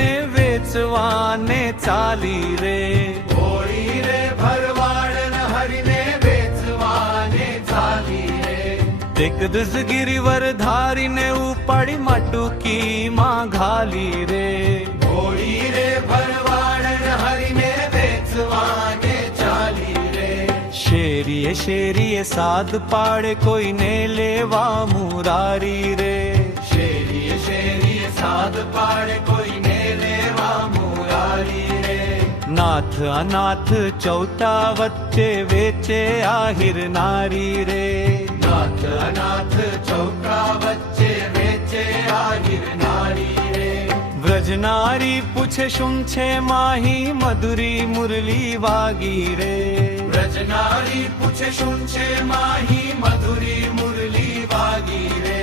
હરીને વેચવાને ચાલી રે. હોળી રે ભરવાડ હરીને વેચવાને ચાલી રે. એક દસ ગિરિવર ધારીને ઉપાડી માટુકી માં ઘાલી રે. હોળી રે ભરવાડ હરીને વેચવાને ચાલી રે. શેરીએ શેરીએ સાદ પાડે કોઈને લેવા મુરારી રે. શેરીએ શેરીએ સાદ પાડે કોઈને લેવા મુરારી રે. નાથ અનાથ ચૌટા વચ્ચે વેચે આહિર નારી રે. નાથ અનાથ ચૌકા વચ્ચે વેચે આહિર નારી રે. વ્રજનારી પૂછે શું છે માહી મધુરી મુરલી વાગી રે. વ્રજનારી પૂછે શું છે માહી મધુરી મુરલી વાગી રે.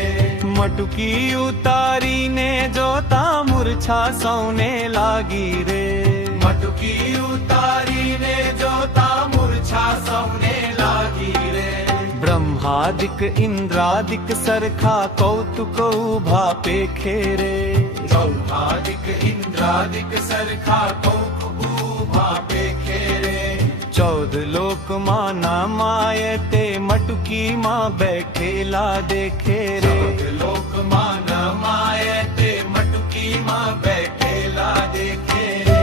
મટુકી ઉતારીને જોતા મૂર્છા સૌને લાગી રે. મટુકી ઉતારીને જોતા મૂર્છા સૌને લાગી રે. બ્રહ્માદિક ઇન્દ્રાદિક સરખા કૌતુક ઉભા પેખે રે. બ્રહ્માદિક ઇન્દ્રાદિક સરખા કૌતુક ઊભા પેખે રે. 14 લોકમાં નામાય તે મટુકીમાં બેઠેલા દેખે રે. લોકમાં નમાય તે મટુકીમાં બેઠેલા દેખે રે.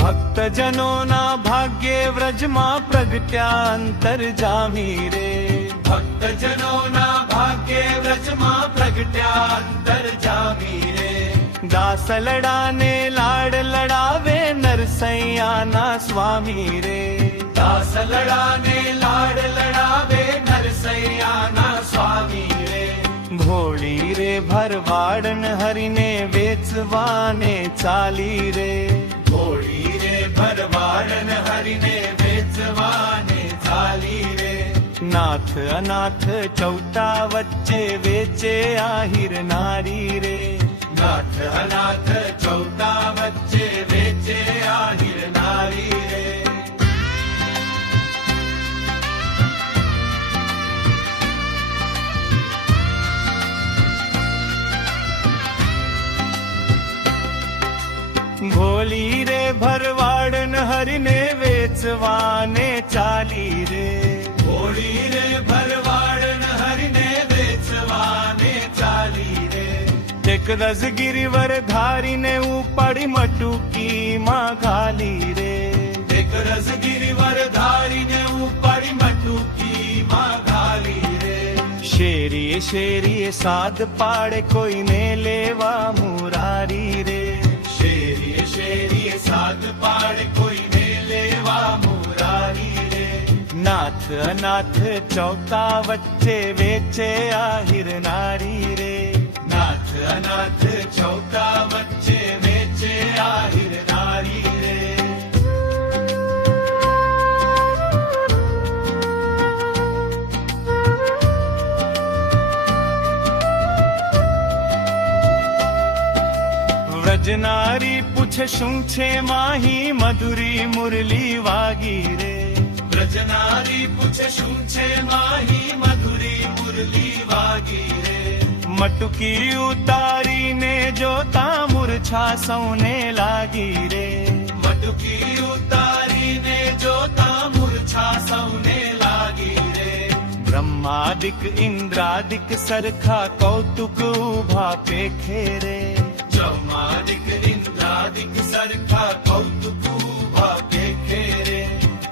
ભક્તજનોના ભાગ્યે વ્રજમાં પ્રગટ્યા અંતરજામી રે. ભક્તજનોના ભાગ્યે વ્રજમાં પ્રગટ્યા અંતરજામી રે. દાસલડાને લાડ લડાવે નરસૈયાના સ્વામી રે. દાસલડાને લાડ લડાવે નરસૈયાના સ્વામી રે. ભોળી રે ભરવાડન હરીને વેચવાને ચાલી રે. હોળી રે ભરવાડ હરીને વેચવાને ચાલી રે. નાથ અનાથ ચૌટા વચ્ચે વેચે આહિર નારી રે. નાથ અનાથ ચૌટા વચ્ચે વેચે આહિર નારી રે. ભોલી રે ભરવાડન હરીને વેચવાને ચાલી રે. હોળી રે ભરવાડ હરીને વેચવાને ચાલી રે. એક દસ ગિરિવર ધારીને ઉપાડી મટુકી માં ઘાલી રે. એક રસ ગિરિવર ધારીને ઉપાડી મટુકી માં ઘાલી રે. શેરીએ શેરીએ સાદ પાડે કોઈને લેવા મુરારી રે. શેરીએ શેરીએ સાદ પાડ કોઈને લેવા મુરારી રે. નાથ અનાથ ચૌકા વચ્ચે વેચે આહિર નારી રે. નાથ અનાથ ચૌકા વચ્ચે વેચે આહિર નારી રે. વ્રજનારી પૂછે શું છે માહી મધુરી મુરલી વાગી રે. વ્રજનારી પૂછે શું છે માહી મધુરી મુરલી વાગી રે. મટુકી ઉતારીને જોતા મૂર્છા સૌને લાગી રે. મટુકી ઉતારીને જોતા મૂર્છા સૌને લાગી રે. બ્રહ્માદિક ઇન્દ્રાદિક સરખા કૌતુક ઉભા પેખે રે. બ્રહ્માદિક ઇન્દ્રાદિક સરખા કૌતુક ઊભા પેખે રે.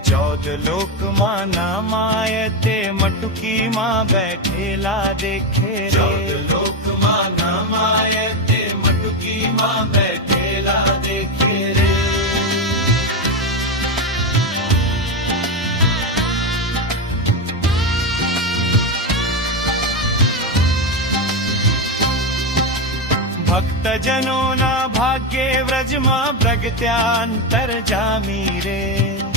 14 લોકમાં નામાય તે મટુકીમાં બેઠેલા દેખે રે. 14 લોકમાં નમાય તે મટુકીમાં બેઠેલા દેખે રે. ભક્તજનોના ભાગ્યે વ્રજમાં પ્રગટ્યા અંતરજામી રે.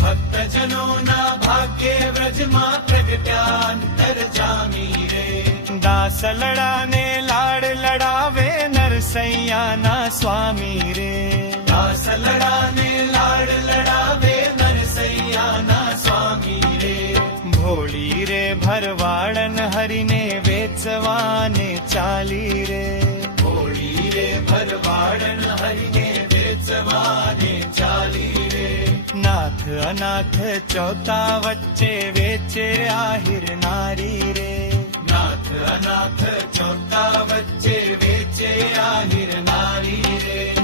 ભક્તજનોના ભાગ્યે વ્રજમાં પ્રગટ્યા અંતરજામી રે. દાસલડાને લાડ લડાવે નરસૈયાના સ્વામી રે. દાસલડાને લાડ લડાવે નરસૈયાના ભરવાડન હરીને વેચવાને ચાલી રે. હોળી રે ભરવાડન હરીને વેચવાને ચાલી રે. નાથ અનાથ ચોતા વચ્ચે વેચે આહિર નારી રે. નાથ અનાથ ચોતા વચ્ચે વેચે આહિર નારી રે.